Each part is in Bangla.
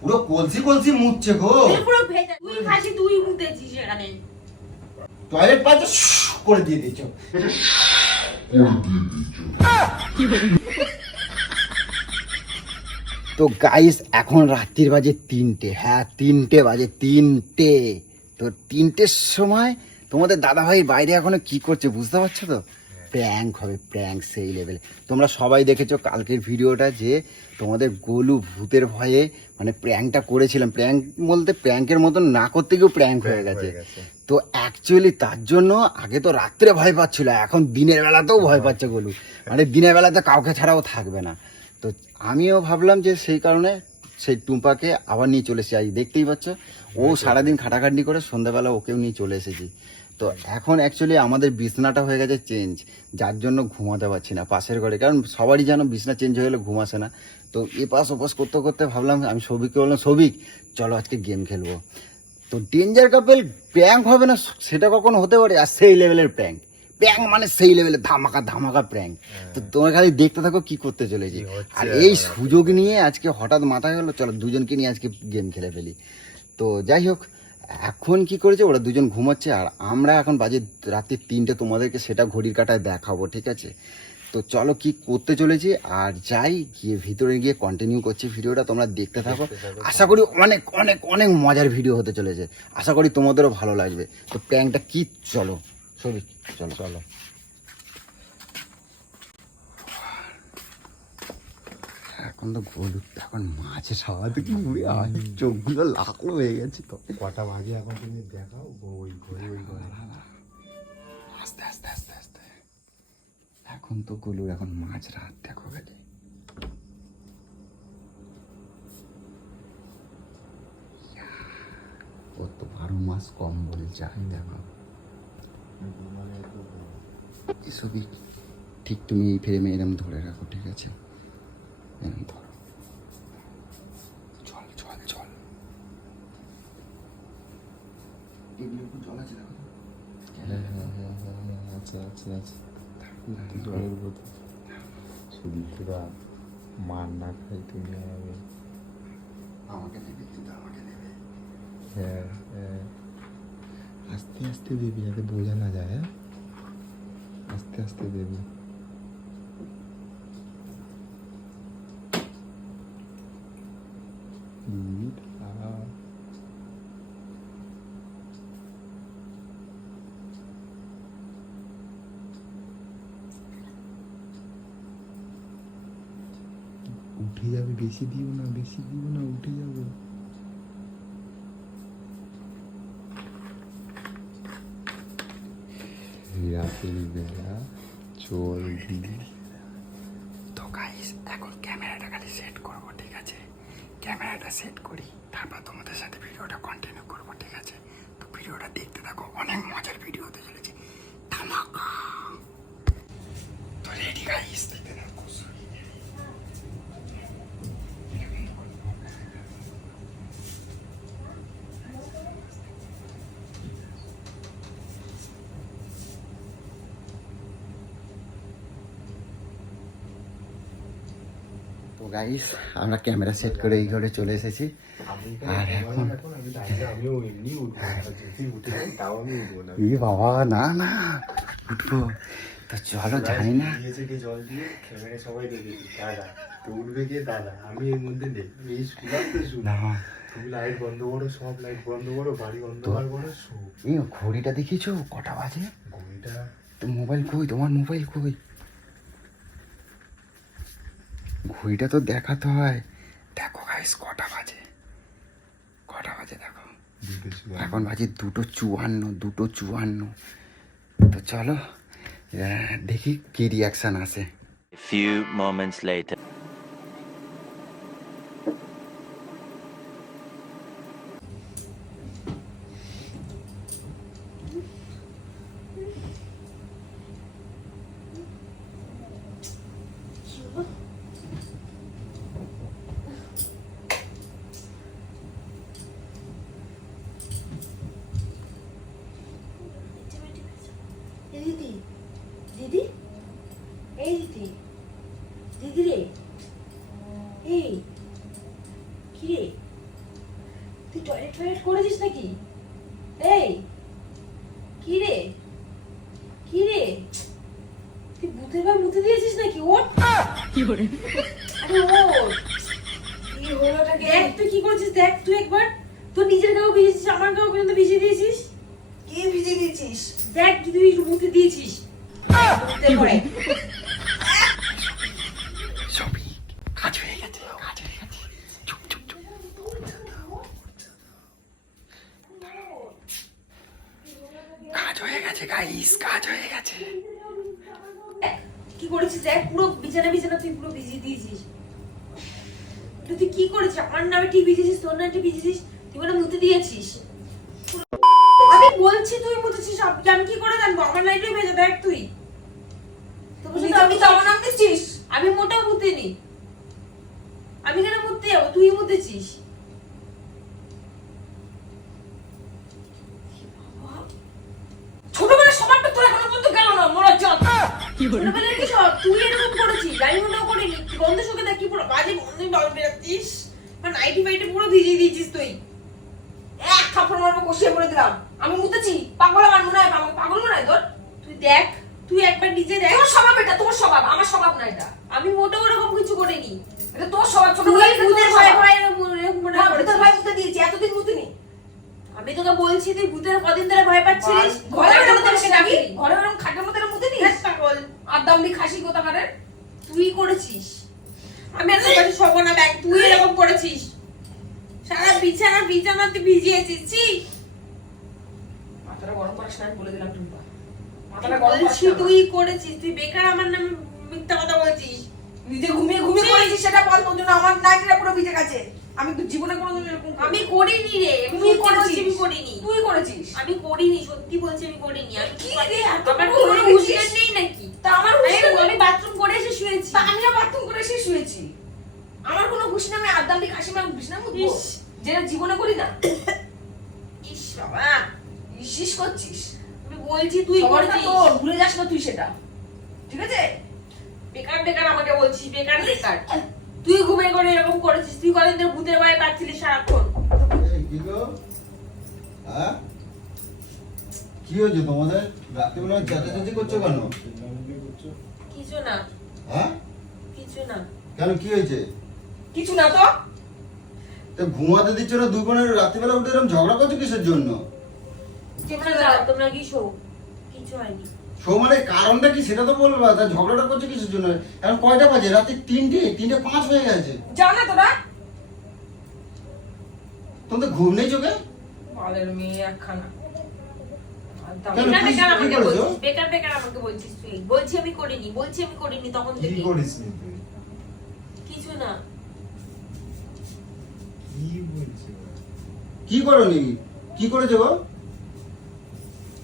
পুরো কলসি কলসি মুছছে গো। পুরো ভেজা, তুই খাসি তুই মুতেছিস এখানে। টয়লেট পাইতে করে দিয়ে দিচ্ছ। তো গাইস এখন রাত্রির বাজে 3টে, হ্যাঁ 3টে বাজে, 3টে। তো 3টের সময় তোমাদের দাদা ভাই বাইরে এখনো কি করছে বুঝতে পারছো তো? প্র্যাঙ্ক হবে, প্র্যাঙ্ক সেই লেভেলে। তোমরা সবাই দেখেছো কালকের ভিডিওটা, যে তোমাদের গোলু ভূতের ভয়ে মানে প্র্যাঙ্কটা করেছিলাম। প্র্যাঙ্ক বলতে প্র্যাঙ্কের মতন না করতে গিয়েও প্র্যাঙ্ক হয়ে গেছে। তো অ্যাকচুয়ালি তার জন্য আগে তো রাত্রে ভয় পাচ্ছিল, এখন দিনের বেলাতেও ভয় পাচ্ছে গোলু, মানে দিনের বেলাতে কাউকে ছাড়াও থাকবে না। তো আমিও ভাবলাম যে সেই কারণে সেই টুম্পাকে আবার নিয়ে চলে এসেছি। আজ দেখতেই পাচ্ছ ও সারাদিন খাটাখাটনি করে সন্ধ্যাবেলা ওকেও নিয়ে চলে এসেছি। তো এখন অ্যাকচুয়ালি আমাদের বিছনাটা হয়ে গেছে চেঞ্জ, যার জন্য ঘুমাতে পারছি না পাশের ঘরে, কারণ সবারই যেন বিছনা চেঞ্জ হয়ে গেলে ঘুম আসে না। তো এপাশ ওপাশ করতে করতে ভাবলাম, আমি সৌভিককে বললাম, সৌভিক চলো আজকে গেম খেলবো। তো ডেঞ্জার কাপেল প্র্যাঙ্ক হবে না সেটা কখনো হতে পারে? আর সেই লেভেলের প্র্যাঙ্ক, প্র্যাঙ্ক মানে সেই লেভেলের ধামাকা ধামাকা প্র্যাঙ্ক। তো তোমরা খালি দেখতে থাকো কি করতে চলেছি। আর এই সুযোগ নিয়ে আজকে হঠাৎ মাথায় হলো চলো দুজনকে নিয়ে আজকে গেম খেলে ফেলি। তো যাই হোক, এখন কি করেছে, ওরা দুজন ঘুমাচ্ছে আর আমরা এখন বাজে রাত্রি 3টে, তোমাদেরকে সেটা ঘড়ির কাঁটায় দেখাবো, ঠিক আছে? তো চলো কি করতে চলেছি আর যাই, গিয়ে ভিতরে গিয়ে কন্টিনিউ করছি ভিডিওটা, তোমরা দেখতে থাকো। আশা করি অনেক অনেক অনেক মজার ভিডিও হতে চলেছে, আশা করি তোমাদেরও ভালো লাগবে। তো প্র্যাঙ্কটা কি, চলো সবই চলো চলো। এখন তো গোল এখন মাছের সাওয়াতে কি চোখগুলো লাকড়ো হয়ে গেছে। তো কটা বাজে এখন তুমি দেখাও, ওই ঘরে ওই ঘরে। আস্তে আস্তে আস্তে আস্তে, এখন তো গোলুর এখন মাঝ রাত, দেখো গেলে কত 12 মাস কম বলে যাই। দেখো এসবই ঠিক, তুমি এই ফ্রেমে এরম ধরে রাখো, ঠিক আছে? এরম ধরো, চল চল চল, এগুলো একটু জল আছে দেখো। আচ্ছা আচ্ছা আচ্ছা, জলের বোতল শুধু পুরা মার না খাই তুমি আমি। আমাকে দেবে, কিন্তু আমাকে দেবে। হ্যাঁ হ্যাঁ, আস্তে আস্তে দিবি যাতে বোঝা না যায়। হ্যাঁ আস্তে আস্তে দিবি। উঠে যাবে, বেশি দিও না, বেশি দিও না, উঠে যাবে। রাতের বেলা চলবি। তো গাইস এখন ক্যামেরাটা খালি সেট করবো, ঠিক আছে? ক্যামেরাটা সেট করি, তারপর তোমাদের সাথে ভিডিওটা কন্টিনিউ করবো, ঠিক আছে? তো ভিডিওটা দেখতে থাকো, অনেক মজার ভিডিও হতে চলেছে, ধামাকা। তো রেডি গাইস, দেখতে থাকো। তো গাইস আমরা ক্যামেরা সেট করে এই ঘরে চলে এসেছি। আর এখন এই বাবা, না না উঠবো, তা চলো জানি না। জল দিয়ে ক্যামেরা সবাই দেখে দাদা তো উঠবে গিয়ে দাদা, আমি এর মধ্যে নেই, এই শুলাতে না তুমি লাইট বন্ধ করো, সব লাইট বন্ধ করো, বাড়ি অন্ধকার করো, এই ঘড়িটা দেখিয়েছো কটা বাজে? ঘড়িটা তো মোবাইল কই, তোমার মোবাইল কই? ঘড়িটা তো দেখাতে হয়। দেখো গাইস কটা বাজে, কটা বাজে দেখো, এখন বাজে 2:54, 2:54। তো চলো দেখি কি রিয়াকশন আসে। A few moments later. দিদি দিদি, এই দিদি, দিদি রে তুই টয়লেট করেছিস নাকি? এই কি রে তুই ভূতের ভাই মুতে দিয়েছিস নাকি? ওঠ কি করে, আরে ওঠ। কি হলোটা দেখ, তুই কি করেছিস দেখ, তুই একবার তোর নিজের গাও ভিজেছিস, আমার গাও পর্যন্ত ভিজিয়ে দিয়েছিস। কি ভিজে দিয়েছিস? দেখ তুই মুতে দিয়েছিস ভূতের ভয়ে। সবই কাজ হয়ে গেছে। চুপ চুপ চুপ। কাজ হয়ে গেছে গাইস, কাজ হয়ে গেছে। কি করেছিস দেখ, পুরো বিছানা তুই পুরো ভিজিয়ে দিয়েছিস। তুই কি করেছিস? আমার নামে ঠিক ভিজেছিস, তোর নামে ঠিক ভিজেছিস, তুই মানে মুতে দিয়েছিস। আমি বলছি তুই মুতেছিস, আমি কি করে জানবো? আমার নাইটে ভেজে দেখ তুই। আমি তো আমার নাম দিচ্ছিস। আমি মোটেও মুতিনি। আমি কেন মুততে যাবো? তুই মুতেছিস। ছোটবেলায় সবারটা তোর এখনো পর্যন্ত গেল না, মরার জল। ছোটবেলায় কি সব তুই এরকম করেছিস? আমি মোটেও করিনি। গন্ধ শুকে দেখ কি পুরো বাজে গন্ধ বেরোচ্ছিস। আমার নাইটি ফাইটে পুরো ভিজিয়ে দিয়েছিস তুই। এক থাপ্পড় মারবো, কষিয়ে পড়ে দিলাম। আমি মুতেছি, পাগল আমার মনে হয়, পাগল মনে হয় তোর। তুই দেখ, তুই একবার নিজে দেখ। তোর স্বভাব এটা, তোমার স্বভাব, আমার স্বভাব না এটা। আমি মোটেও এরকম কিছু করিনি। এটা তোর স্বভাব, তুই ছোটবেলায় ভূতের ভয়ে ভয়ে এরকম মনে ভূতের করেছিস। ভয় মুতে দিয়েছি, এতদিন মুতিনি। আমি তোকে বলছি তুই ভূতের কদিন ধরে ভয় পাচ্ছিস। ঘরে ঘরে বেরোতে বসে সেটা কি? থাকবি। ঘরে বেরোম খাটের মধ্যে মুতে দিস। দেখ পাগল, আর দামড়ি খাসি কোথাকারের। তুই করেছিস। আমি এত কাছে সব না ব্যাগ, তুই এরকম করেছিস। সারা বিছানা তুই ভিজিয়েছিস। ছি, মাথাটা গরম করিস না, আমি বলে দিলাম টুম্পা। আমি মাথাটা গরম করিস বলছি না। তুই করেছিস। তুই বেকার আমার নামে মিথ্যা কথা বলছিস। নিজে ঘুমিয়ে ছি। করেছিস সেটা বল, তোর জন্য আমার নাইটিটা পুরো ভিজে গেছে। আমি তো জীবনে কোনোদিন এরকম আমি করিনি রে, আমি তুই সত্যি বলছি, করেছিস। আমি করিনি। তুই করেছিস। আমি করিনি, সত্যি বলছি আমি করিনি। আমি কি রে, এত আমার বড় কোনো হয়ে হুঁশিয়ার গেছিস? নেই নাকি? তা আমার হুঁশিয়ার নেই। আমি বাথরুম করে এসে শুয়েছি। তা আমিও বাথরুম করে এসে শুয়েছি। আমার কোনো ঘুষ না, আমি আদামলি খাসি মাং ঘুষ না মুতবো। ইস। যেটা জীবনে করি না। ইস বাবা, ইস করছিস। আমি বলছি তুই সবারটা করেছিস। তোর, ভুলে যাস না তুই সেটা। ঠিক আছে? বেকার আমাকে বলছিস, বেকার। তুই ঘুমিয়ে করে এরকম করেছিস। তুই কদিন ধরে ভূতের ভয়ে পাচ্ছিলিস সারাক্ষণ। এই কি গো? হ্যাঁ? কি হয়েছে তোমাদের? রাত্রিবেলা চেঁচামেচি করছো কেন? কিছু না, হ্যাঁ? কিছু না। কেন কি হয়েছে? কিছু না তো। তো ঘুমাতে দিচ্ছ না, দুই বোনের রাত্রিবেলা উঠে এরকম ঝগড়া করছো কিসের জন্য? তোমরা যাও, তোমরা কি শো, কিছু হয়নি। শো মানে কারণটা কি সেটা তো বলবা, তা ঝগড়াটা করছো কিসের জন্য? এখন কয়টা বাজে? রাতে 3:05 হয়ে গেছে। যাও না তোরা। তোমাদের ঘুম নেই চোখে? বালের মেয়ে একখানা। আদাম। কেন? বেকার কি আমাকে করেছো? বলছিস, বেকার আমাকে বলছিস তুই। বলছি আমি করিনি তখন কি থেকে। করিস নি তুই? কিছু না। কি বলছিস? কি করনি? কি করেছো গো?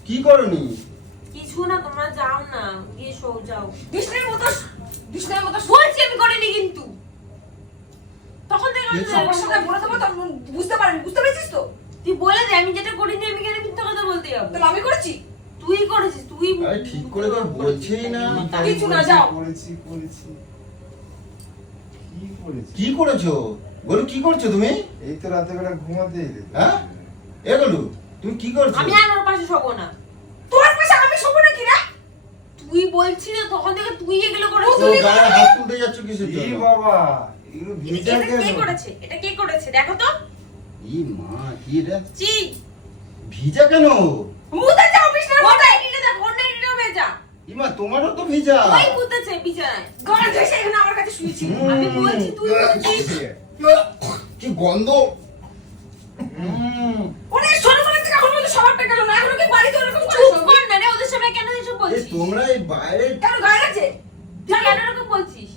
কি করনি? কিছু না, তোমরা যাও না, গিয়ে শো যাও। কৃষ্ণের মতো বলছি আমি করিনি কিন্তু। তখন থেকে আমি সবার সামনে বলে দেবো, তো বুঝতে পারবি, বুঝতে পেরেছিস তো? তুই বলে দে, আমি যেটা করিনি আমি কেন মিথ্যা কথা বলতে যাবো? তাহলে আমি করেছি। তুই করেছিস, তুই আরে ঠিক করে তো বলছেই না। কিছু না, যাও। করেছি। কি করেছি? কি করেছো? বলো কি করছো তুমি? এই তো রাতে বেলা ঘুমাতে এলে। হ্যাঁ? এ বলো তুমি কি করছো? আমি আর ওর পাশে শোবো না। তোর পাশে আমি শোবো নাকি রে? তুই বলছিস না তখন থেকে তুই এগুলো তো করেছিস। গায়ে হাত তুলতে যাচ্ছ কিসের কি জন্য? বাবা, এগুলো ভিজা এটা কে কেন? করেছে? এটা কে করেছে দেখো তো। ই মা, কি এটা? চি, ভিজা কেন? মুতে যাও কৃষ্ণের ওর মতো। নাইটিটা দেখ, ওর নাইটিটাও ভেজা। ইমা তোমারও তো ভিজা। ওই মুতেছে বিছানায়। গাড়ি ধরে এখানে আমার কাছে শুয়েছি। আমি বলছি তুই বলছিস। কি গন্ধ। হুম। ওরে ছোটবেলা থেকে এখন পর্যন্ত সবার পেটে গেল না, এখনো কি বাড়িতে ওরকম করে চুপ সঙ্গে? কর না রে, ওদের সামনে কেন এসব এই বলছিস? তোমরা এই বাইরে কেন গায়ে লাগছে? তুই কেন এরকম বলছিস?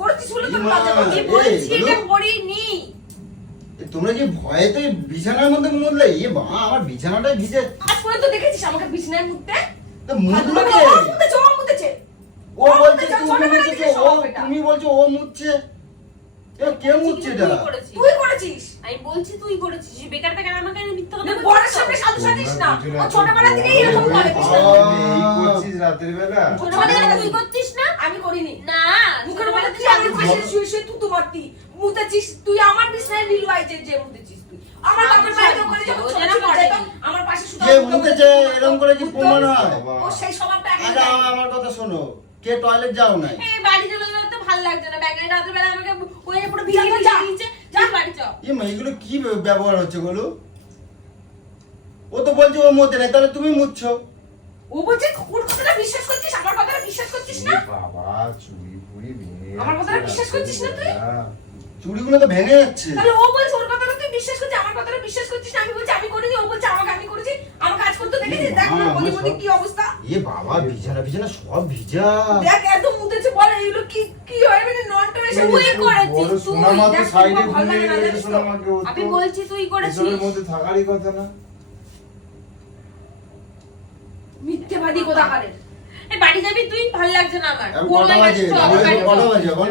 করেছিস বলে তোর ইমা, লজ্জা আমি করছে। বলছি এই, এটা বলো। করিনি। তোমরা কি ভয়েতে বিছানার মধ্যে মুদলে? ইয়ে মা, আমার বিছানাটাই ভিজে। আজ পর্যন্ত দেখেছিস আমাকে বিছানায় মুততে? তা মুদলো কে? ও মুতেছে, ও মুতেছে। ও বলছে ছোটবেলা তুমি থেকে মুতছে, ও স্বভাব এটা। তুমি বলছো ও মুতছে। এ কে মুতছে এটা? তুই করেছিস। তুই করেছিস। আমি বলছি তুই করেছিস। বেকার আমাকে মিথ্যা কথা তুই বলছিস। বরের সামনে সাধু সাধিস না। তোমরা ও দুজনে ছোটবেলা এত থেকেই এরকম বড় করে হয়ে বিছানায়। এই করছিস রাতের বেলা? ছোটবেলা থেকে তুই করছিস না? আমি করিনি। না, মুখের ছোটবেলা মধ্যে থেকে তুই আমার পাশে শুয়ে শুয়ে তুই তো মারতি। মুতেছিস তুই আমার বিছানায় নীলু আইছে যে মুতেছিস তুই। আমার বাবার বাড়িতে ওখানে যখন ছোট ছিল যেত, আমার পাশে শুধু কে মুতেছে এরকম করে কি প্রমাণ হয়? ও সেই স্বভাবটা এখন আগে আমার কথা শোনো, কে টয়লেট যাও নাই? এই বাড়ি চলে যেতে তো ভালো লাগছে না, ব্যাঙের রাতের বেলা আমাকে ওই পুরো ভিজে দিয়েছে, যা বাড়ি চল। এগুলো কি ব্যবহার হচ্ছে বলো? ও তো বলছে ও মতে নেই, তাহলে তুমি মুতছো। ও বলছে ওর কথাটা বিশ্বাস করছিস, আমার কথাটা বিশ্বাস করছিস না? বাবা চুরি ফুরি ভেঙে আমার কথাটা বিশ্বাস করছিস না তুই? চুড়িগুলো তো ভেঙে যাচ্ছে। তাহলে ও বলছে ওর কথাটা তুই বিশ্বাস করছিস, আমার কথাটা বিশ্বাস করছিস না? আমি বলছি আমি করিনি, ও বলছে আমাকে আমি করেছি। আমার কাজ করতে দেখেছিস? দেখ না আমার বলি সব- কি অবস্থা। এ বাবা, বিছানা বিছানা সব ভিজা। দেখ এত মুতেছে, বলে এগুলো কি কি হয় মানে ননটা এসে এই তুই একটু করেছিস বড় তুই। সোনামা তো দেখ সাইডে খুব ভালো ঘুমিয়ে লাগে না, গেছে, জানিস তো? সোনামাকে ও তো আমি বলছি তুই করেছিস। এসবের মধ্যে থাকারই কথা না। মিথ্যেবাদী কোথাকারের। এই বাড়ি যাবি তুই, ভালো লাগছে না আমার। এখন ভোর কটা হয়ে বাজে? গেছে, চল, কটা বাড়ি চল। বাজে এখন?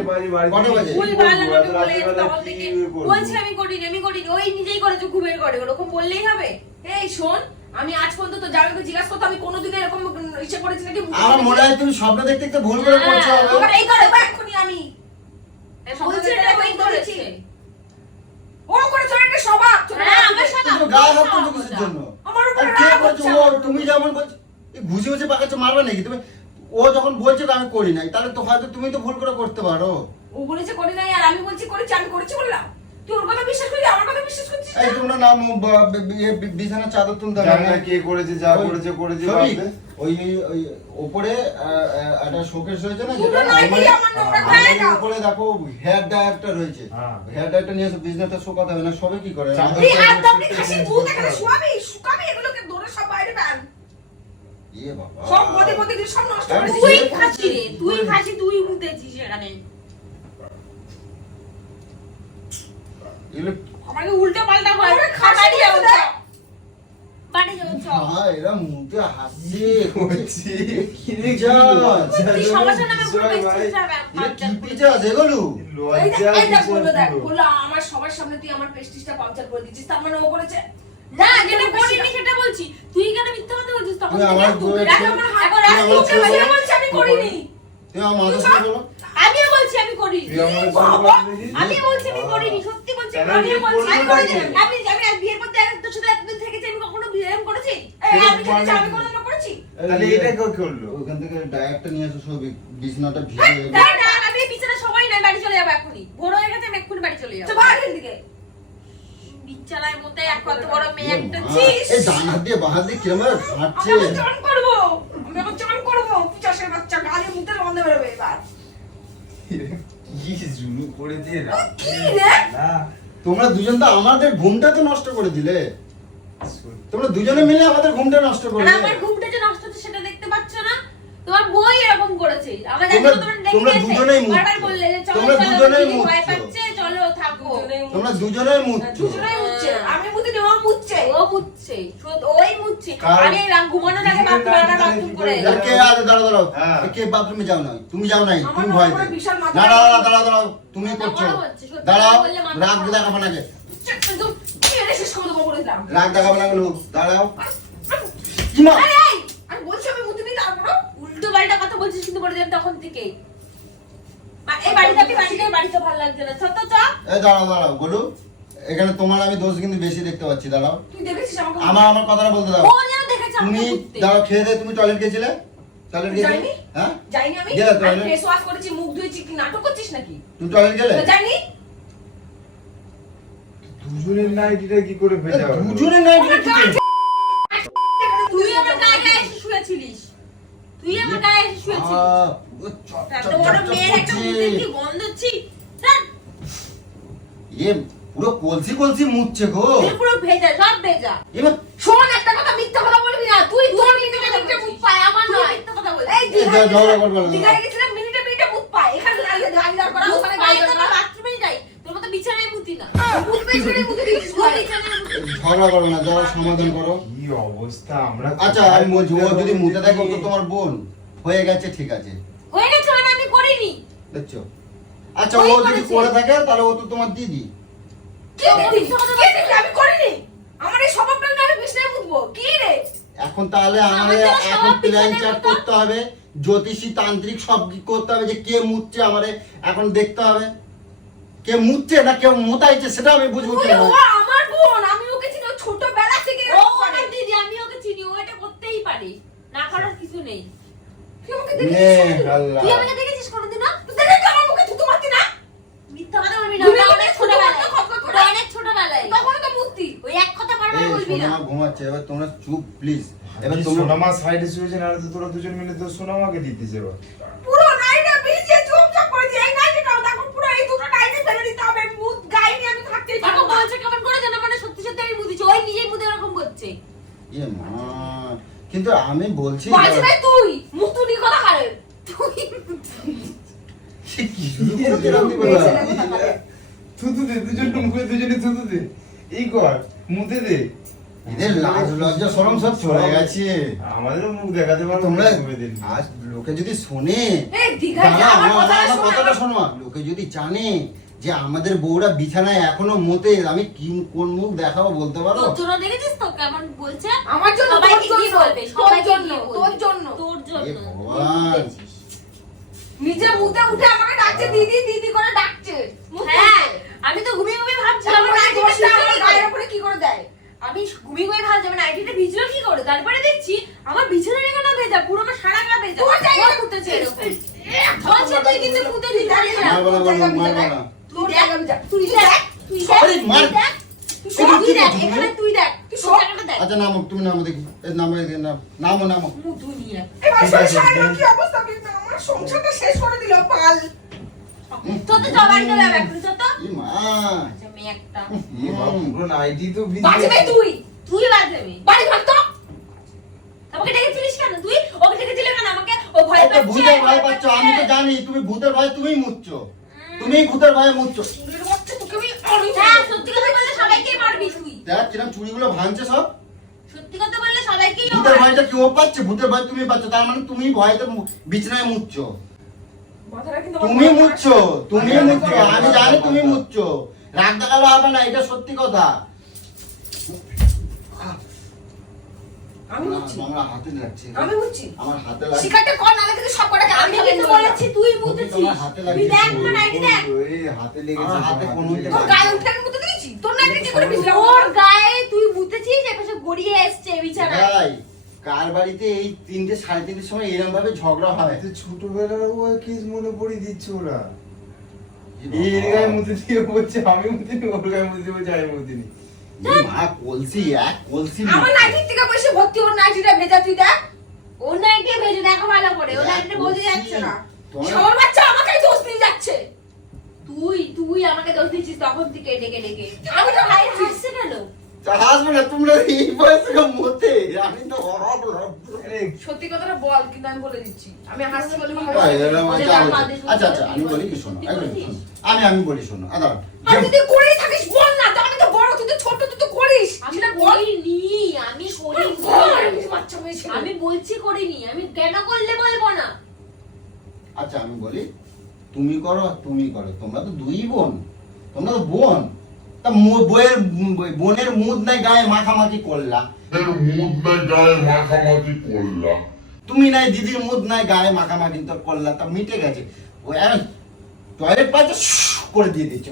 কটা বাজে? ওই ভালো আমাকে এত বলে রাতের তখন বেলা থেকে কি করবো? বলছে আমি করিনি, ওই নিজেই করেছে ঘুমের ঘরে, ওরকম বললেই হবে? এই শোন, আমি আজ পর্যন্ত তো জামাইকে জিজ্ঞাসা করতো আমি কোনোদিন এরকম ইচ্ছে করেছি নাকি? আমার মনে হয় তুমি স্বপ্ন দেখতে দেখতে ভুল করে পড়ছো হ্যাঁ, হবে। আবার এই করে বা এক্ষুনি আমি এই বলছে সমাজে এটা ওই ওই করেছে। করেছে। ও করেছে একটা স্বভাব। হ্যাঁ, আমার সাথে তুমি গায়ে হাত তুলছো কিসের জন্য? আমার উপরে আর কে রাগ বলছো হচ্ছে ও? তুমি যেমন বলছো এই ঘুষি ঘুষি পাকাচ্ছে মারবে নাকি তুমি? ও যখন বলছে তো আমি করি নাই, তাহলে তো হয়তো তুমি তো ভুল করে করতে পারো। ও বলেছে করি নাই আর আমি বলছি করেছি, আমি করেছি বললাম। তুই ওর কথা বিশ্বাস করবি, আমার কথা বিশ্বাস করছিস না? এই তোমরা নাম বিছানা চাদর তুলতে হবে জানি না। না কে করেছে, যা করেছে করেছে ছবি, বাপরে। ওই ওপরে একটা শোকেস রয়েছে না, দুটো যেটা নাইটি আমার- আমার নোংরা হয়ে আমার গেল। উপরে দেখো হেয়ার ড্রায়ারটা রয়েছে। হ্যাঁ। হেয়ার ড্রায়ারটা নিয়ে এসে বিজনেসটা শুকাতে হবে না, সবে কি করে? চাদর- তুই হাত দাবি খাসি ভূত এখানে শুয়াবি, শুকাবি এগুলোকে ধরে সব বাইরে ফেল। ইয়ে বাবা। সব গদি দিয়ে সব নষ্ট করে তুই দিছিস। খাসি রে, তুই মুতেছিস এখানে। এগুলো আমাকে উল্টো পাল্টা করে ওরে খাসি বাড়ি যাবো বলে দেখ। চল। বাড়ি যাবো চল। হ্যাঁ, এরা মুখে হাসছে করছি। কি যা, তুই সবার সামনে আমার পুরো ভাই, বেস্টিস যাবে এরা কি পিজা যেগুলো? এই দেখ, লজ্জা এই দেখ কিসের বললো দেখ, পুরো? বললো আমার সবার সামনে তুই আমার প্রেস্টিজটা পাংচার করে দিচ্ছিস, তার মানে ও করেছে। না যেটা করিনি সেটা বলছি, তুই কেন মিথ্যা কথা বলছিস? তখন তুই আমার দেখ, বউয়ের দেখ ছেলে- আমার এখন এখন আর আর তুই তোকে আমার বলে ছেলে- বলছি আমি করিনি। তুই আমার মাথা সাথে বলো। আমিও বলছি আমি করিনি। তুই আমার বাবা, সাথে বলছিস? আমি বলছি আমি করিনি, সত্যি বলছি কেন আমিও তুই বলছি আমি করলি করিনি। না? আমি আর বিয়ের পর থেকে তোর সাথে এতদিন থেকেছি, আমি কখনো বিয়ে করেছি? এই সেটা আমি খেলেছি, মানে আমি কি? কোনোদিনও করেছি? তাহলে এটা কেউ করলো? ওখান থেকে ডায়ারটা নিয়ে এসে সব বিছনাটা ভিজে হ্যাঁ, গেছে। না না আমি বিছানা সবাই নাই, বাড়ি চলে যাবো এখনই। ভোর হয়ে গেছে, আমি এক্ষুনি বাড়ি চলে তো যাবো। ভাগ এখান থেকে। বিছানার মধ্যে এক কত বড় মেয়ে একটা মা, ছিস। এই ডান হাত দিয়ে বাঁ হাত দিয়ে কিরম ভাবে আমি ফাটছে। এখন চান করবো, আমি এখন চান করবো। পিচাসের বাচ্চা গালে মুখে গন্ধ বেরোবে এবার। কি শুরু করে দিয়ে কি রে? না তোমরা দুজন তো আমাদের ঘুমটা তো নষ্ট করে দিলে। তোমরা দুজনে মিলে আমাদের ঘুমটা নষ্ট করে আর দিলে। আমার ঘুমটা যে নষ্ট হচ্ছে সেটা দেখতে পাচ্ছ না? তোমার বই এরকম করেছে। আমার তোমরা- একদম তোমার তোমরা দেখে দুজনেই গেছে। বারবার মুতছো। বললে যে চলো তোমরা চলো, দুজনেই দিদি ভয় মুতছো। পাচ্ছে, চলো থাকো। তোমরা দুজনেই মুতছো। দুজনেই মুতছে, আমি মুতিনি, ও মুতছে। ও মুতছে, ওই মুতছে। কার- আমি ঘুমানোর আগে বাথরুম করে আর কে আছে? দাঁড়াও দাঁড়াও। হ্যাঁ। কে বাথরুমে যাও নাই? তুমি যাও নাই, আমার তুমি না ভয় আমার পেয়ে। বিশাল মাথা না না না, দাঁড়াও দাঁড়াও, তুমি মাথা করছো। গরম হচ্ছে, সত্যি দাঁড়াও, বললে মাথা রাগ গরম। দেখাবো না কে? মেরে শেষ করে দেবো বলে দিলাম। রাগ দেখাবো না কেন? দাঁড়াও। কি মা? এই, এই, আমি বলছি আমি মুতিনি, তারপরও উল্টো পাল্টা কথা বলছিস কিন্তু বলে দিলাম তখন থেকে। এই বাড়ি যাবি, বাড়িতে ভালো লাগছে না। চল তো চল। এই দাঁড়াও দাঁড়াও, বলো। এখানে তোমার আমি দোষ কিন্তু বেশি দেখতে পাচ্ছি। দাঁড়াও, তুই দেখেছিস আমাকে? আমার কথাটা বলতে দাও। ও যেন দেখেছে আমাকে তুমি মুততে। দাঁড়াও, খেয়ে দিয়ে তুমি টয়লেট গেছিলে? টয়লেট গেছিলে? যাইনি। হ্যাঁ, যাইনি আমি। গেলে তো আমি আমি। ফেস ওয়াশ করেছি, মুখ ধুয়েছি, কি নাটক করছিস নাকি? তুমি টয়লেট গেলে? যাইনি। দুজনের নাইটিটা কি করে ভেজা হলো? দুজনে নাই কি করে? তুই আমার গায়ে এসে শুয়েছিলিস। তুই আমার গায়ে এসে শুয়েছিলিস। পুরো চট এত চট বড় চট চট মেয়ের একটা করছে। মুখে কি গন্ধ হচ্ছে? ছাড়। এ পুরো কলসি কলসি মুতছে গো। তুই পুরো ভেজা, সব ভেজা। এবার শোন, একটা কথা মিথ্যা কথা বলবি না। তুই তোর মিনিটে মিনিটে মুখ পায়, আমার তুই নয়। মিথ্যা কথা বলছিস। এই দীঘায় ঝগড়া করবে না। দীঘায় গেছিলাম, মিনিটে মিনিটে মুখ পায়। এখানে দাঁড়িয়ে গাড়ি দাঁড় করা, ওখানে গাড়ি দাঁড় করা। বাথরুমেই যাই, তোর মতো বিছানায় মুতি না। মুখ পেছনে মুখে দিচ্ছিস তুই ভাই। বিছানায় মুতি। ঝগড়া করো না, যাও সমাধান করো। কি অবস্থা আমরা আচ্ছা আমি বলছি, ও যদি মুতে থাকে ও তো তোমার বোন হয়ে গেছে, ঠিক আছে, হয়ে গেছে মানে আমি করিনি। দেখছো? আচ্ছা ও ওই যদি করেছে। করে থাকে তাহলে ও তো তোমার দিদি। কে দিদি? কে দিদি? আমি করিনি। আমার এই স্বভাবটা নিয়ে আমি বিছানায় মুতবো। কি রে? এখন তাহলে আমাদের আমাদের এখন সব প্ল্যান পিছনে চার্ট মতো। করতে হবে, জ্যোতিষী তান্ত্রিক সব কি করতে হবে, যে কে মুতছে আমাদের এখন দেখতে হবে। কে মুতছে না কেউ মোতাইছে সেটা আমি বুঝবো তুই কিভাবে? ও আমার বোন, আমি নে আল্লাহ তুই আমাকে দেখেছিস কোনোদিন না? তুই দেখেছিস আমার মুখে থুতু মারতি না? মিথ্যা কথা বলবি না, ওটা অনেক ছোটবেলায়, ওটা অনেক ছোটবেলায়। তখনও তো মূর্তি। ওই এক কথা বারবার এই বলবি না। সোনামা ঘুমাচ্ছে, এবার তোমরা চুপ প্লিজ। এবার এবার তোমরা সোনামা সাইডে শুয়েছে না তো তোরা দুজন মিলে তো সোনামাকে দিতেছে এবার। পুরো নাইটা ভিজে চুপচাপ করে দিয়ে এই নাইটিটাও দেখো পুরো এই দুটো নাইটি ফেলে দিতে হবে। মুখ গায়ে নিয়ে আমি থাকতেই পারবো না। বলছে কেমন করে জানা মানে সত্যি সত্যি আমি বুঝেছি। ওই নিজেই মুখে এরকম করছে। ইয়ে মা, কিন্তু আমি বলছি বলছে ভাই তুই মুখ তুলি কথা হারে। তুই কি শুরু করতে রাখতে পারলা? থুতু দে, দুজনে মুখে দুজনে থুতু দে। এই কর, মুতে দে। এদের লাজ লজ্জা শরম সব চলে গেছে। আমাদেরও মুখ দেখাতে পারবো তোমরা না মুখে দিন। আজ লোকে যদি শোনে, এই দিঘায় দাঁড়া, আমার আমার কথাটা কথাটা শোনো। শোনো। লোকে যদি জানে যে আমাদের বউরা বিছানায় এখনো মতে, আমি কি কোন মুখ দেখাবো বলতে পারো? তোর জন্য দেখেছিস তো কেমন বলছে? আমার জন্য, সবাইকে তোর কি জন্য, বলবে? তোর সবাইকে জন্য, কি বলবে? তোর জন্য। তোর এ জন্য। ভগবান। দেখেছিস? নিজে মুখে উঠে আমাকে ডাকছে দিদি দিদি করে ডাকছে। হ্যাঁ, আমি তো ঘুমিয়ে ঘুমিয়ে ভাবছিলাম আমার নাইটিটা দোষটা আমার ভিজলো কি গায়ের করে? উপরে কি করে দেয়? আমি ঘুমিয়ে ঘুমিয়ে ভাবছিলাম নাইটিটা ভিজলো কি করে? তারপরে দেখছি আমার বিছানার এখানে ভেজা, পুরো আমার সারা গা ভেজা। তোর জায়গাটা মুতেছে এরকম। বলছে তুই কিন্তু মুতে দিস মারবো না, মারবো না। তোর জায়গা আমি যাই। তুই দেখ, তুই দেখ, আরে মার। তুই দেখ, তুই দেখ, এখানে তুই দেখ, তুই সব জায়গাটা দেখ। আচ্ছা নামো, তুমি নামো দেখি। এই নামো, এই নামো, নামো। মুখ ধুই নিয়ে আয়। এবার ঠিক আছে, সংসারের বোন। কি অবস্থা বিনা আমার সংসারটা শেষ করে দিল পাল। তোর তো জবান চলে যাবে এখন, তোর তো। ই মা। আচ্ছা, মেয়ে একটা। এ বাবা, পুরো নাইটি তো ভিজে বাঁচবে গেছে। তুই। তুই বাজবি। বাড়ি ভাগ তো। আমাকে ডেকেছিলিস কেন তুই? ওকে ডেকেছিলি কেন আমাকে? ও ভয় এই তো পাচ্ছে। ভূতের ভয় পাচ্ছ, আমি তো জানি তুমি ভূতের ভয় তুমিই মুচ্ছো। তুমি ভূতের ভয়ে মুচ্ছো। তোর বাচ্চা তোকে আমি অনেক হ্যাঁ, সত্যি কথা বললে সবাইকেই মারবি তুই। দেখ কিরম চুড়িগুলো ভাঙছে সব। সত্যি কথা বললে সবাইকেই ভূতের মারবি। ভয়টা কেউ পাচ্ছে, ভূতের ভয় তুমি পাচ্ছ, তার মানে তুমি ভয়তে বিছানায় মুচ্ছো। মাথাটা কিন্তু তুমি মুচ্ছো, তুমি মুচ্ছো, আমি জানি তুমি মুচ্ছো। রাগ দেখালে হবে না, এটা সত্যি কথা। আমি মুচ্ছি। আমার হাতে লাগছে। আমি মুচ্ছি। আমার হাতে লাগছে। শিকারটা কর নালে কিন্তু সব কটাকে আমি কিন্তু বলেছি তুই মুতেছিস। তোমার হাতে তুই লাগছে। দেখ আমার নাইটি দেখ। এই হাতে লেগেছে। আমার হাতে কোনো তোর গায়ে উঠে আমি মুতে দিয়েছি। তোর নাইটি কি করে ভিজলাম? ওর গায়ে তুই মুতেছিস, এপাশে গড়িয়ে এসছে বিছানায়। ভাই, কার বাড়িতে এই 3টে 3:30 সময় এরকম ভাবে ঝগড়া হয়? তো ছোটবেলার ওই কেস মনে পড়ে দিচ্ছে ওরা। এর গায়ে মুতে দিয়ে বলছে আমি মুতিনি, ওর গায়ে মুতে দিয়ে বলছে আমি মুতিনি। এই মা, কলসি এক কলসি আমার নাইটির থেকে বসে ভর্তি ওর নাইটিটা ভেজা তুই দেখ। ওর নাইটি ভেজে দেখো ভালো করে। ওর নাইটিটা বলতে যাচ্ছে না। আমার বাচ্চা আমাকেই দোষ দিয়ে যাচ্ছে। তুই আমাকে দোষ দিচ্ছিস তখন থেকে ডেকে ডেকে। আমি তো ভাই হাসছি। হাসছে কেন? হাসবে না, তোমরা এই বয়সে মতে, আমি তো আরে সত্যি কথাটা বল কিন্তু আমি বলে দিচ্ছি। আমি হাসছি বলে ভালো। আচ্ছা আচ্ছা, আমি বলি কি শোনো, আমি বলি শোনো। আর তুই তো করেই থাকিস বল না। তো আমি তো বড়, তুই তো ছোট, তুই তো করিস। আমি সেটা বল। করিনি, আমি করিনি। বাচ্চা মেয়ে ছিল। আমি বলছি করিনি। আমি কেন করলে বলবো না। আচ্ছা আমি বলি, তুমি করো আর তুমি করো, তোমরা তো দুই বোন, তোমরা তো বোন। তা বোনের মুদ নাই গায়ে মাখামাখি করলা, তুমি নাই দিদির মুদ নাই গায়ে মাখামাখি তো করলা, তা মিটে গেছে। ওই টয়লেট পাচ্ছে করে দিয়ে দিচ্ছ।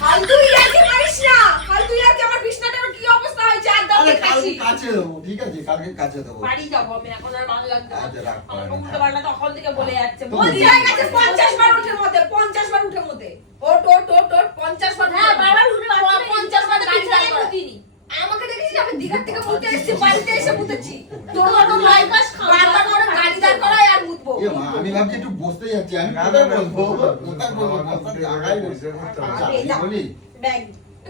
ফালতু ইয়ার্কি মারিস না। ফালতু ইয়ার্কি। আমার বিছনাটার কি অবস্থা হয়েছে আর দাও আরে দেখাচ্ছি। কালকে কাছে দেবো, ঠিক আছে, কালকে কাছে দেবো। বাড়ি যাবো আমি, এখন আর ভালো লাগছে না। আচ্ছা, রাখ, আমার রাখ। উল্টো পাল্টা তখন থেকে বলে যাচ্ছে। তুমি বলছি হয়ে গেছে 50 বার উঠে মধ্যে। 50 বার উঠে মধ্যে। ওট ওট ওট ওট 50 বার। হ্যাঁ, বারবার উঠে বাচ্চা 50 বার গাড়ি গাড়ি চালিয়ে মুতিনি। আমাকে দেখিস আমি দিঘার থেকে মুতে এসেছি, বাড়িতে এসে মুতেছি। তোর মতো নয় মাস খাওয়া বারবার করে গাড়ি দাঁড় করাই আর মুতবো। এ মা, আমি ভাবছি একটু বসতে যাচ্ছি, আমি না, কোথায় না, না, বলবো, না, কোথায় না, বলবো, না, কোথায় না, জায়গায় না, বলবো। না, না, আচ্ছা, না, আমি না। বলি, ব্যাগ।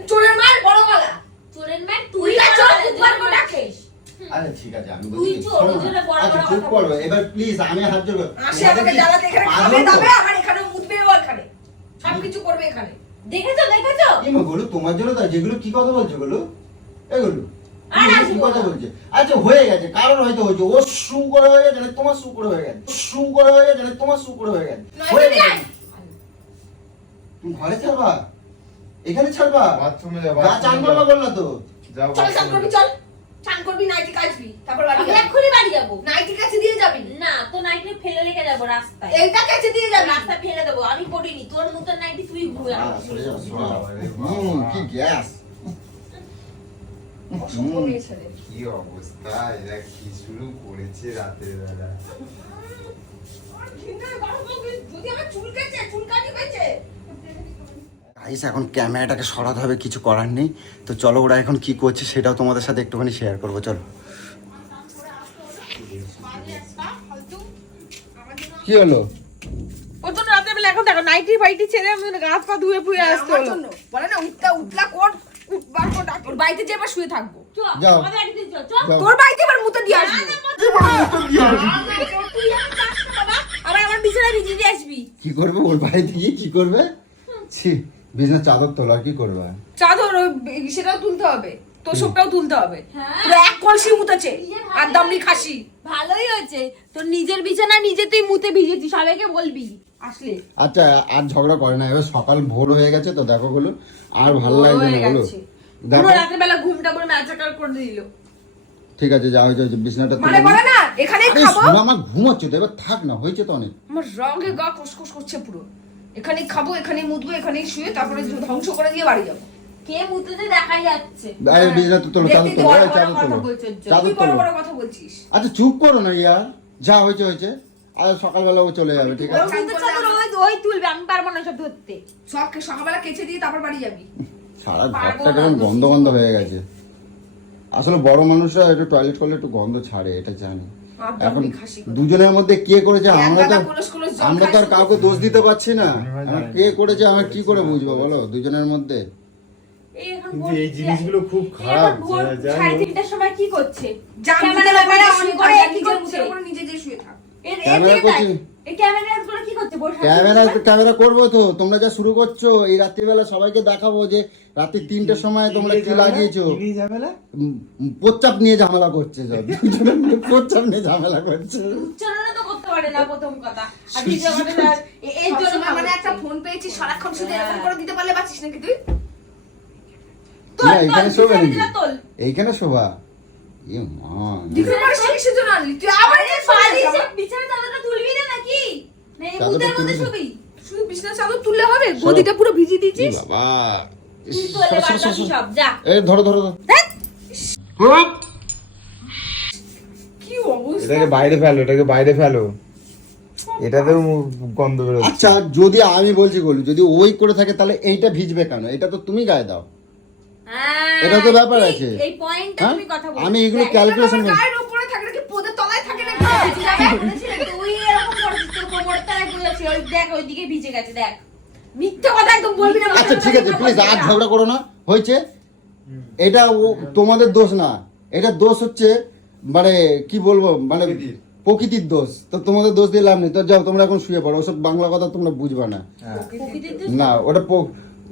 চোরের মার বড় গলা। চোরের ম্যান তুই তুই না চোর বুধবার করে ডাকিস। আরে ঠিক আছে, আমি তুই বলি, চোর, শোনো ওই জন্য না। বড় আচ্ছা বড় চুপ কথা করো, বলছিস। এবার প্লিজ আমি হাত জোড় করবো। আসে আমাকে জ্বালাতে এখানে খাবে দাবে আর এখানে মুতবে ও এখানে। সবকিছু করবে এখানে। দেখেছো দেখেছো? কি মা বলো, তোমার জন্য তো যেগুলো কি কথা বলছো বলো, এগুলো আর কি আসবো কথা না। বলছে? আচ্ছা হয়ে গেছে, কারণ হয়তো হয়েছে, ও শু করে হয়ে গেছে, নাহলে তোমার শু করে হয়ে গেছে, শু করে হয়ে গেছে, নাহলে তোমার শু করে হয়ে গেছে, নয় হয়ে দিদি গেছে। আয়। তুমি ঘরে ছাড়বা, এখানে ছাড়বা, বাথরুমে যা, গা চান বাথরুমে করবা যা। বললা তো। যাও চল চান বাথরুমে করবি যা। চল। চান করবি নাইটি কাচবি। তারপর বাড়ি আমি যাবি। এক্ষুনি বাড়ি যাবো। নাইটি কাছে দিয়ে যাবি। না, তো নাইটি ফেলে রেখে যাবো রাস্তায়। এইটা কাছে দিয়ে যাবি। রাস্তায় ফেলে দেবো। আমি করিনি। তোর মতন নাইটি তুই ঘুরে সরে যাও, সরে যাও। কি গ্যাস। অসভ্য মেয়ে ছেলে। কি অবস্থা, এরা কি শুরু করেছে রাতের বেলা। যদি আমার চুলকানি হয়েছে গাইস এখন ক্যামেরাটাকে সরাতে হবে, কিছু করার নেই। তো চলো ওরা এখন কি করছে সেটাও তোমাদের সাথে একটুখানি শেয়ার করবো, চলো। কি হলো? ও তো রাতের বেলা এখন দেখো নাইটি ফাইটি ছেড়ে আমি হাত পা ধুয়ে ফুয়ে আসতে হলো। বলে না উতলা কোট উঠবার কোট ওর বাড়িতে যে এবার শুয়ে থাকবো। যাও যাও। তোর বাড়িতে এবার মুতে দিয়ে আসবি। আবার আমার বিছানায় ভিজিয়ে দিয়ে আসবি। কি করবে ওর বাড়িতে গিয়ে কি করবে? ছি, বিছানার চাদর তোলা, আর কি করবে? চাদর সেটাও তুলতে হবে, তোর সবটাও তুলতে হবে। পুরো এক কলসি মুতেছে আর দামড়ি খাসি। ভালোই হয়েছে, তোর নিজের বিছানা নিজে তুই মুতে ভিজেছিস, সবাইকে বলবি আসলে। আচ্ছা আর ঝগড়া করে না, এবার সকাল ভোর হয়ে গেছে তো দেখো গুলো, আর ভালো লাগছে না বলো। দেখো পুরো রাতের বেলা ঘুমটা পুরো ম্যাচাকার করে দিল। ঠিক আছে যাও যাও, বিছানাটা মানে বলে না এখানেই খাবো। আমার ঘুমাচ্ছে তো, এবার থাক না, হয়েছে তো অনেক। আমার রঙে গা কুসকুস করছে পুরো। এখানেই খাবো, এখানেই মুতবো, এখানেই শুয়ে তারপরে ধ্বংস করে দিয়ে বাড়ি যাবো। কে মুতেতে দেখাই যাচ্ছে। আরে বিছানা তো তোলো, চাদর তোলো, এই চাদর কথা তোলো, বলছো ওর জন্য। চাদর তুই বড় তোলো। বড় কথা বলছিস। আচ্ছা চুপ করো না ইয়ার, যা হয়েছে হয়েছে, আর সকালবেলা ও চলে যাবে, ঠিক আছে? ওর চাদর ওই তুলবে, আমি পারবো না সব ধরতে। সব সকালবেলা কেচে দিয়ে তারপর বাড়ি যাবি। সারা ঘরটা কেমন গন্ধ গন্ধ হয়ে গেছে। আসলে বড় মানুষরা একটু টয়লেট করলে একটু গন্ধ ছাড়ে, এটা জানি। আর এখন দামড়ি খাসি করে। দুজনের মধ্যে কে করেছে এক আমরা তো গাদা কলস কলস জল আমরা তো আর খাস। কাউকে দোষ দিতে পারছি না। এখন কে করেছে আমরা কি করে বুঝবো বলো দুজনের মধ্যে? এই এখন কিন্তু ভোর- এই জিনিসগুলো খুব এই খারাপ। এখন ভোর যাই হোক। 3:30টার সময় কি করছে? জানবি ক্যামেরা না ব্যাপারে অন অন করে করে নিজের কি মুখের করছে? উপরে নিজে দিয়ে শুয়ে থাক। ক্যামেরা করছি। এই ক্যামেরাগুলো কি করছে? বসে আছে? ক্যামেরা করবো তো, তোমরা যা শুরু করছো এই রাত্রিবেলা সবাইকে দেখাবো যে রাত্রি 3টের সময় তোমরা কি লাগিয়েছো। কি নিয়ে ঝামেলা? প্রচ্চাপ নিয়ে ঝামেলা করছে সব, দুজনে মিলে প্রচ্চাপ নিয়ে ঝামেলা করছে। উচ্চারণও তো করতে পারে না প্রথম কথা। আর দ্বিতীয় কথা এর জন্য সবসময় মানে একটা ফোন পেয়েছি সারাক্ষণ শুধু এরকম করে দিতে পারলে বাঁচিস নাকি তুই? না এইখানে শোভা নাকি? তোল। এইখানে শোভা? এ মা, দিতে পারিস না কিসের জন্য আনলি? তুই আবার আরে বালিশের বিছানা চাদরটা তুলবি না নাকি? না এই চাদরটা মুদের মধ্যে তুলবি। শুবি? শুধু বিছানা চাদর তুললে হবে? গদিটা পুরো ভিজিয়ে এ দিয়েছিস। বাবা, তুই তোলে বাদবাকি সব যা। এই ধরো ধরো ধরো। কি অবস্থা। এটাকে বাইরে ফেলো, এটাকে বাইরে ফেলো। এটাতেও গন্ধ বেরোচ্ছে। আচ্ছা যদি আমি বলছি বলি, যদি ওই করে থাকে তাহলে এইটা ভিজবে কেন? এটা তো তুমি গায়ে দাও। হ্যাঁ, এটা তো ব্যাপার ঠিক, আছে। এই পয়েন্টটা হ্যাঁ? তুমি কথা বলো। আমি এগুলো এটা ক্যালকুলেশন আমার করি। গায়ের উপরে থাকে নাকি পোদের তলায় থাকে নাকি? তুই এরকম করছিস, তোর কোমরের তলায় পড়েছে, ওই দেখ ওইদিকে ভিজে গেছে দেখ। মিথ্যে কথা একদম বলবি না। আচ্ছা ঠিক আছে প্লিজ আর ঝগড়া করো না, হয়েছে। এটা তোমাদের দোষ না, এটা দোষ হচ্ছে মানে কি বলবো মানে প্রকৃতির। প্রকৃতির দোষ। তো তোমাদের দোষ দিয়ে লাভ নেই, তো যাও তোমরা এখন শুয়ে পড়ো, ওসব বাংলা কথা তোমরা বুঝবা না। হ্যাঁ। প্রকৃতির দোষ। না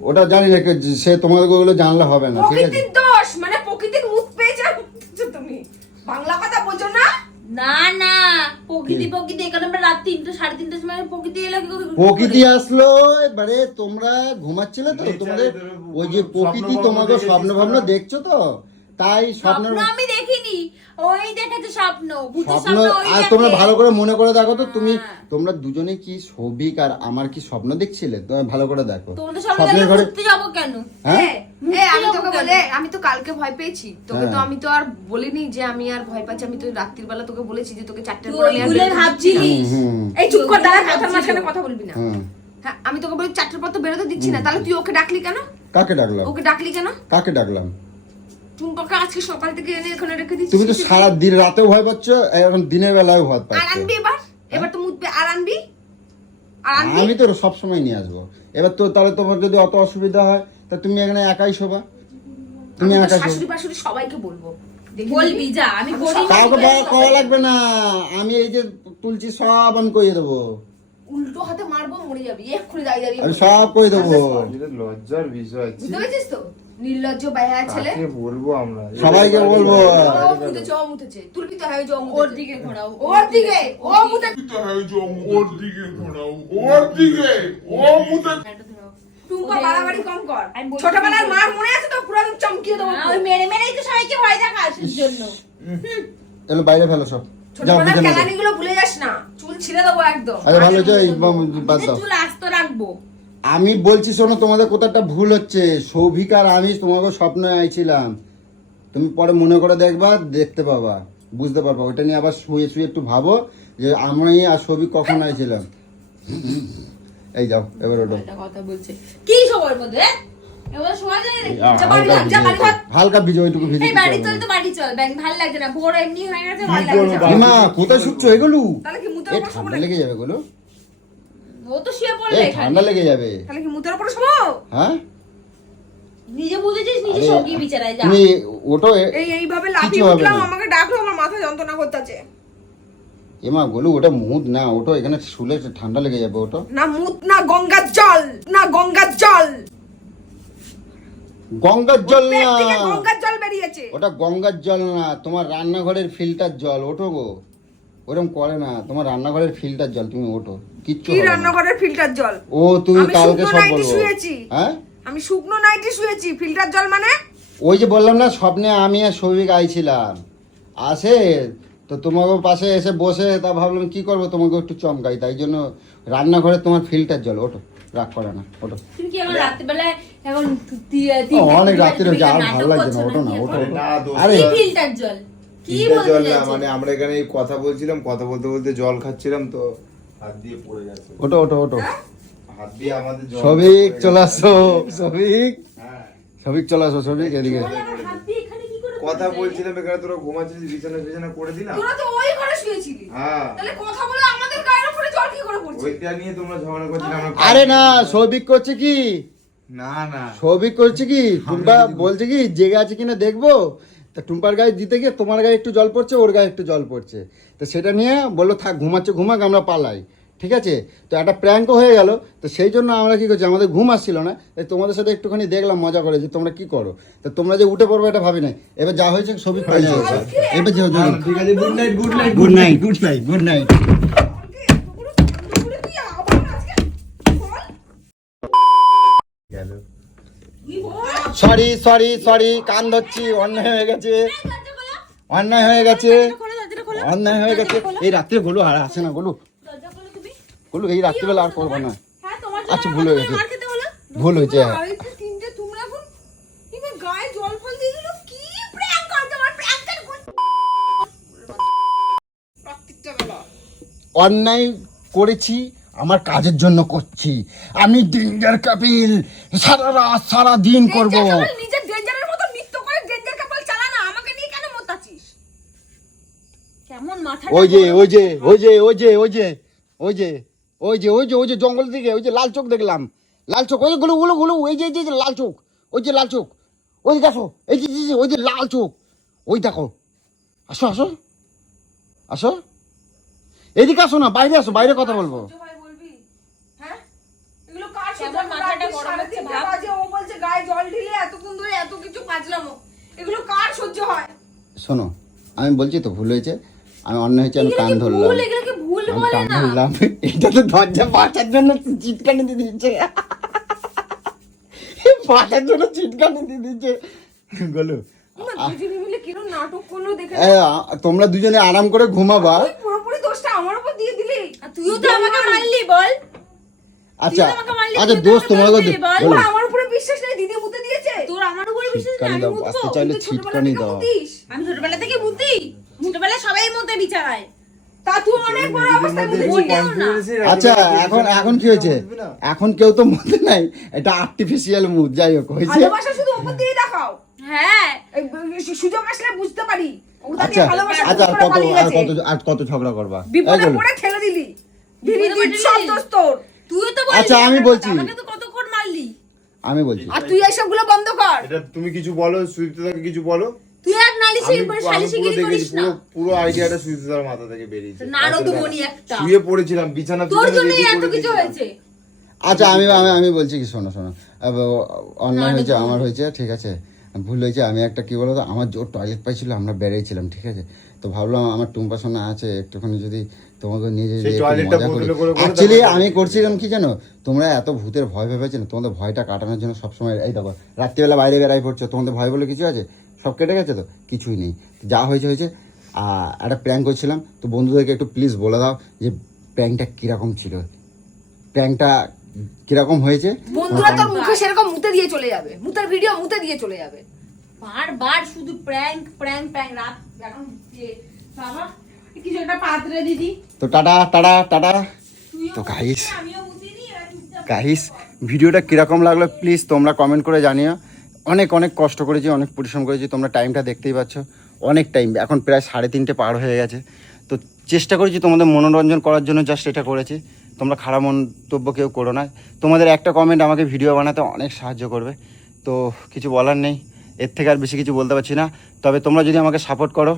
ওটা জানি না, সে তোমাদের ওগুলো জানলে হবে না, ঠিক আছে? প্রকৃতির দোষ মানে প্রকৃতির মুখ পেয়েছে তুমি বাংলা কথা বলছো না? না না, প্রকৃতি এখানে আমরা রাত 3টা 3:30টার সময় প্রকৃতি এলো কি করে? প্রকৃতি আসলো, এবারে তোমরা ঘুমাচ্ছিলে তো, তোমাদের ওই যে প্রকৃতি তোমাকে স্বপ্ন ভাবনা দেখছো তো, তাই স্বপ্ন স্বপ্ন আমি দেখিনি, ওই দেখেছে স্বপ্ন, ভূতের স্বপ্ন স্বপ্ন ওই আর দেখে। তোমরা ভালো করে মনে করে দেখো তো, হ্যাঁ। তোমরা দুজনে কি সৌভিক আর আমার কি স্বপ্ন দেখছিলে? তোমরা ভালো করে দেখো। তোমাদের সঙ্গে স্বপ্নের গেলে ঘরে ঘুরতে যাবো কেন? হ্যাঁ আমি তোকে বলে আমি তো কালকে ভয় পেয়েছি তোকে, তো হ্যাঁ। আমি তো আর বলিনি যে আমি আর ভয় পাচ্ছি। আমি তো রাত্রির বেলা তোকে বলেছি যে তোকে 4টের তুই পর আমি আর ওইগুলো বেরোতে ভাবছিলি। দিচ্ছি না। হুম এই চুপ কর, দাঁড়া, ওইগুলো কথার ভাবছিলি। মাঝখানে কথা বলবি না। হুম। হ্যাঁ আমি তোকে বলি 4টের পর তো বেরোতে দিচ্ছি না, তাহলে তুই ওকে ডাকলি কেন? কাকে ডাকলাম? ওকে ডাকলি কেন? কাকে ডাকলাম? টুম্পাকে আজকে সকাল থেকে এনে এখানে রেখে দিচ্ছিস। তুমি তো সারা দিন রাতেও ভয় পাচ্ছ, এখন দিনের বেলায় ভয় আর পাচ্ছ। আনবি এবার তো মুতবে আর আনবি আর আনবি। আমি তো সবসময় নিয়ে আসবো। এবার তো তাহলে তোমার যদি অত অসুবিধা হয় তা তুমি এখানে একাই শোবা, তুমি আমি তো একাই শোবা। শাশুড়ি বাশুড়ি সবাইকে বলবো। দেখি বলবি নিবি? যা, আমি বলি না। কাউকে করা লাগবে না, আমি এই যে তুলছি সব আমি কইয়ে দেবো, উল্টো হাতে মারবো মরে যাবি, এক্ষুনি দাঁড়িয়ে দাঁড়িয়ে আমি মরে সব কইয়ে দেবো। এটা লজ্জার বিষয়। বুঝতে পেরেছিস তো? নির্লজ্জ বেহায়া ছেলে। কাকে বলবো আমরা? সবাইকে বলবো। ও মুতেছে, ও মুতেছে। তুলবি তো হয় যে ও ওর মুতেছে। দিকে ঘোরাও, ওর দিকে ও মুতেছে। টুম্পা বাড়াবাড়ি কম কর। আমি বলছি ছোটবেলার কি মার মনে আছে তো? পুরো একদম চমকিয়ে দেবো। না, ওই মেরে মেরেই তো সবাইকে ভয় দেখাস এর জন্য। এগুলো বাইরে ফেলো সব, যাও ছোটবেলার বুঝে নেবো। কেলানিগুলো ভুলে যাস না, চুল ছিঁড়ে দেবো একদম। আচ্ছা ভালো হচ্ছে, এই বাদ দাও। চুল আস্ত রাখবো। আমি বলছি শোনো, তোমাদের কোথাও একটা ভুল হচ্ছে। সৌভিক আর আমি তোমাকে স্বপ্নে আইছিলাম, তুমি পরে মনে করে দেখবা, দেখতে পাবা, বুঝতে পারবা। ওইটা নিয়ে আবার শুয়ে শুয়ে একটু ভাবো যে আমি আর ছবি কখন আইছিলাম। এই যাও এবার ওটো। একটা কথা বলছে কি সবার মধ্যে এবার শোয়া যায় নাকি? যা বাড়ি ভাগ, যা বাড়ি ভাগ। হালকা ভিজে, ওইটুকু ভিজে এই বাড়ি চল তো বাড়ি চল, ব্যাং ভাল লাগছে না, ভোর এমনি হয়ে গেছে, ভাল কি করবো লাগছে না। মা কোথায় শুচ্ছ এগুলো? তাহলে কি মুতের এ উপর শোবো ঠান্ডা নাকি? লেগে যাবে গুলো, ও তো শুয়ে এ পড়লে এখানে। ঠান্ডা লেগে যাবে। তাহলে কি মুতের উপর শোবো? হ্যাঁ নিজে বুঝেছিস, নিজে আরে, সঙ্গী বিচারায় যা। তুমি ওটো এইভাবে কিছু লাফিয়ে হবে উঠলাম, না। আমাকে ডাকলো, আমার মাথা যন্ত্রণা করতেছে। এমা গলু ওটা মুদ না, ওটো এখানে শুলে ঠান্ডা লেগে যাবে। ওটো না মুত না গঙ্গার জল, না গঙ্গার জল, গঙ্গার জল পেট না, থেকে গঙ্গার জল বেরিয়েছে। ওটা গঙ্গার জল না, তোমার রান্নাঘরের ফিল্টার জল। ওঠো গো, ওরকম করে না, তোমার রান্নাঘরের ফিল্টার জল। তুমি ওঠো, কিচ্ছু কি হবে না। রান্নাঘরের ফিল্টার জল? ও তুমি আমি কালকে শুকনো সব নাইটি বলবো। শুয়েছি। হ্যাঁ আমি শুকনো নাইটি শুয়েছি, ফিল্টার জল মানে? ওই যে বললাম না, স্বপ্নে আমি আর সৌভিক আইছিলাম, আসে তো তোমাকে পাশে এসে বসে, তা ভাবলাম কি করবো, তোমাকে একটু চমকাই, তাই জন্য রান্নাঘরে তোমার ফিল্টার জল। ওঠো, রাগ করে না, ওঠো। তুমি কি এখন রাত্রিবেলায় এখন অনেক রাত্রি হয়েছে, আর ভালো লাগছে না, ওঠো না, ওঠো আরে ওঠো। না দোস্ত, আরে কি ফিল্টার জল কি ফিল্টার বলতে জল না, চাইছিস? মানে আমরা এখানে এই কথা বলছিলাম, কথা বলতে বলতে জল খাচ্ছিলাম তো হাত দিয়ে পড়ে গেছে। ওঠো ওঠো ওঠো। হাত দিয়ে আমাদের জল সবিক পড়ে চলে গেছে। আসো, সবিক হ্যাঁ, সবিক চলে আসো, সবিক এদিকে। বলে আমার হাত দিয়ে এখানে কি করে কথা পড়ে যায়? বলছিলাম এখানে, তোরা ঘুমাচ্ছিস, বিছানা বিছানা করে দিলাম। তোরা তো ওই ঘরে শুয়েছিলি, হ্যাঁ, তাহলে কথা বলে আমাদের গায়ের উপরে জল কি করে পড়ছে? ওইটা নিয়ে তোমরা ঝগড়া করছিলে। আমরা আরে না, সৌভিক করছে কি, না না, সৌভিক করছে কি, টুম্পা বলছে কি জেগে আছে কিনা দেখবো, তা টুম্পার গায়ে দিতে গিয়ে তোমার গায়ে একটু জল পড়ছে, ওর গায়ে একটু জল পড়ছে, তো সেটা নিয়ে বললো থাক, ঘুমাচ্ছে ঘুমাক, আমরা পালাই। ঠিক আছে, তো একটা প্র্যাঙ্কও হয়ে গেল। তো সেই জন্য আমরা কি করছি, আমাদের ঘুম আসছিল না, তাই তোমাদের সাথে একটুখানি দেখলাম, মজা করে যে তোমরা কি করো। তো তোমরা যে উঠে পড়বে এটা ভাবি নাই। এবার যা হয়েছে সবই হয়ে যাবে। এবার যাও, যাও। ঠিক আছে, good night, good night. Good night, good night, good night. দুপুরে তুই আবার আজকে বল। গেল। তুই বল। সরি সরি সরি, কান ধরছি, অন্যায় হয়ে গেছে, দরজা খোলো, অন্যায় হয়ে গেছে, খোলো, দরজাটা খোলো। অন্যায় হয়ে গেছে। এই রাত্রে গোলু আর আসে না, গোলু দরজা খোলো তুমি। গোলু এই রাত্রিবেলা আর করবো না। হ্যাঁ, তোমার জন্য আচ্ছা, আমার ভুল হয়ে তোমাকে গেছে। মার খেতে হলো। ভুল হয়েছে। আড়াইটে তিনটে তোমরা এখন এবার গায়ে জল ফল দিয়ে দিল। কি প্র্যাঙ্ক করে তোমার, প্র্যাঙ্কের প্রত্যেকটা বেলা অন্যায় করেছি, আমার কাজের জন্য করছি। আমি ডেঞ্জার কাপিল, সারা রাত সারা দিন করব। ডেঞ্জার কাপল নিজের ডেঞ্জারের মতো নৃত্য করে ডেঞ্জার কাপল চালা না, আমাকে নিয়ে কেন মোতাছিস? কেমন মাথা ওই যে ওই যে ওই যে ওই যে ওই যে ওই যে ওই যে ওই যে ওই যে জঙ্গল দিকে ওই যে লাল চোখ দেখলাম, লাল চোখ, ওই যে গুলো গুলো গুলো, ওই যে যে যে লাল চোখ, ওই যে লাল চোখ, ওই যে দেখো, এই যে যে যে, ওই যে লাল চোখ, ওই দেখো। আসো আসো আসো, এদিকে আসো না, বাইরে আসো, বাইরে কথা বলবো। সহ্য হয় বলবি? হ্যাঁ, এগুলো কার সহ্য কেমন হয়? মাথাটা রাত্রি গরম সাড়ে হচ্ছে তিনটে ভাব। বাজে, ও বলছে গায়ে জল ঢেলে এতক্ষণ ধরে এত কিছু কাজলামো, এগুলো কার সহ্য হয়? শোনো, আমি বলছি তো ভুল হয়েছে, আমি অন্যায় হয়েছে, আমি কান ধরলাম, ভুল, এগুলোকে ভুল আমি বলে কান না। ধরলাম। এটা তো দরজা বাঁচার জন্য চিটকানি দিয়ে দিচ্ছে, বাঁচার জন্য চিটকানি দিয়ে দিচ্ছে। বলো, তোমরা দুজনে মিলে কিরকম নাটক করলো দেখে। তোমরা দুজনে আরাম করে ঘুমাবা। তুই পুরোপুরি দোষটা আমার উপর দিয়ে দিলি। আর তুইও তো আমাকে মারলি, বল। আচ্ছা তুই তো আমাকে মারলি, আচ্ছা তুই তো দোস্ত, আমাকে তোমাকে মারলি, বল। তোর আমার উপরে বিশ্বাস নেই, দিদি মুতে দিয়েছে। তোর আমার উপরে বিশ্বাস নেই, ছিটকানি আমি দাও, মুতবো? আসতে চাইলে তুই ছোটবেলা ছিটকানি থেকে দাও। মুতিস। আমি ছোটবেলা থেকে মুতি, ছোটবেলায় সবাই মুতে বিছানায়। তা তুই অনেক বড় অবস্থায় মুতেছিস। আচ্ছা এখন এখন কি হয়েছে, এখন কেউ তো মুতে নাই, এটা আর্টিফিশিয়াল মুদ। যাই হোক, হয়েছে। ভালোবাসা শুধু উপর দিয়ে দেখাও, হ্যাঁ, এই সুযোগ আসলে বুঝতে পারি। ওটা আচ্ছা দিয়ে ভালোবাসা আচ্ছা, আর করে কত পালিয়ে আর গেছে। কত আর কত ঝগড়া করবা? এই বিপদে বলো। পড়ে ঠেলে দিলি। দিদি বিপদে পড়ে সব ঠেলে দোষ তোর। তুইও তো বললি। আচ্ছা, আমি আমার বলছি। কথা, আমাকে তো কতক্ষণ মারলি। আমি বলছি, আর তুই এইসবগুলো বন্ধ কর। এটা তুমি কিছু বলো, সুইপ্তদাকে কিছু বলো। তুই এক নালিশি আমি উপরে পুরো সালিশিগিরি করিস না। পুরো আইডিয়াটা সুইপ্তদার মাথা থেকে বেরিয়েছে। নারদমণি একটা। শুয়ে পড়েছিলাম বিছানা, তোর বিছানা জন্যই ready এত করে কিছু দিয়েছিলাম। হয়েছে। আচ্ছা আমি আমি আমি বলছি কি, শোনো শোনো, অন্যায় হয়েছে, আমার হয়েছে, ঠিক আছে, ভুল হয়েছে। আমি একটা কি বলতো, আমার জোর টয়লেট পাইছিল, আমরা বেরিয়েছিলাম, ঠিক আছে, তো ভাবলাম আমার টুম্পা সোনা আছে, একটুখানি যদি তোমাকে নিয়ে যেয়ে সেই একটু টয়লেটটা মজা করি। বদলে করে করে অ্যাকচুয়ালি তারপর- আমি করছিলাম কি জানো, তোমরা এত ভূতের ভয় ভেবেছো না, তোমাদের ভয়টা কাটানোর জন্য সবসময় এই দেখো রাত্রিবেলা বাইরে বেড়াই পড়ছো, তোমাদের ভয় বলে কিছু আছে? সব কেটে গেছে তো, কিছুই নেই। যা হয়েছে হয়েছে। একটা প্র্যাঙ্ক করছিলাম, তো বন্ধুদেরকে একটু প্লিজ বলে দাও যে প্র্যাঙ্কটা কীরকম ছিল, প্র্যাঙ্কটা কীরকম হয়েছে। বন্ধুরা তোর মুখে সেরকম মুতে দিয়ে চলে যাবে, মুতের ভিডিও মুতে দিয়ে চলে যাবে। বারবার শুধু প্র্যাঙ্ক প্র্যাঙ্ক প্র্যাঙ্ক। রাত এখন বাবা কিছু একটা পাত্রে দিদি, তো টাটা টাটা টাটা। তুইও তো গাইস আমিও বুঝিনি এরা চুপচাপ। গাইস ভিডিওটা কীরকম লাগলো প্লিজ তোমরা কমেন্ট করে জানিও। অনেক অনেক কষ্ট করেছি, অনেক পরিশ্রম করেছি, তোমরা টাইমটা দেখতেই পাচ্ছ, অনেক টাইম, এখন প্রায় 3:30 পার হয়ে গেছে। তো চেষ্টা করেছি তোমাদের মনোরঞ্জন করার জন্য, জাস্ট এটা করেছি। তোমরা খারাপ মন্তব্য কেউ করো না, তোমাদের একটা কমেন্ট আমাকে ভিডিও বানাতে অনেক সাহায্য করবে। তো কিছু বলার নেই, এর থেকে আর বেশি কিছু বলতে পারছি না। তবে তোমরা যদি আমাকে সাপোর্ট করো,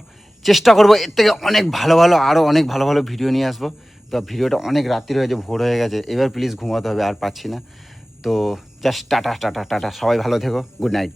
চেষ্টা করবো এর থেকে অনেক ভালো ভালো, আরও অনেক ভালো ভালো ভিডিও নিয়ে আসবো। তো ভিডিওটা অনেক রাত্রি হয়েছে, ভোর হয়ে গেছে, এবার প্লিজ ঘুমাতে হবে, আর পাচ্ছি না। তো জাস্ট টাটা টাটা টাটা, সবাই ভালো থেকো, গুড নাইট।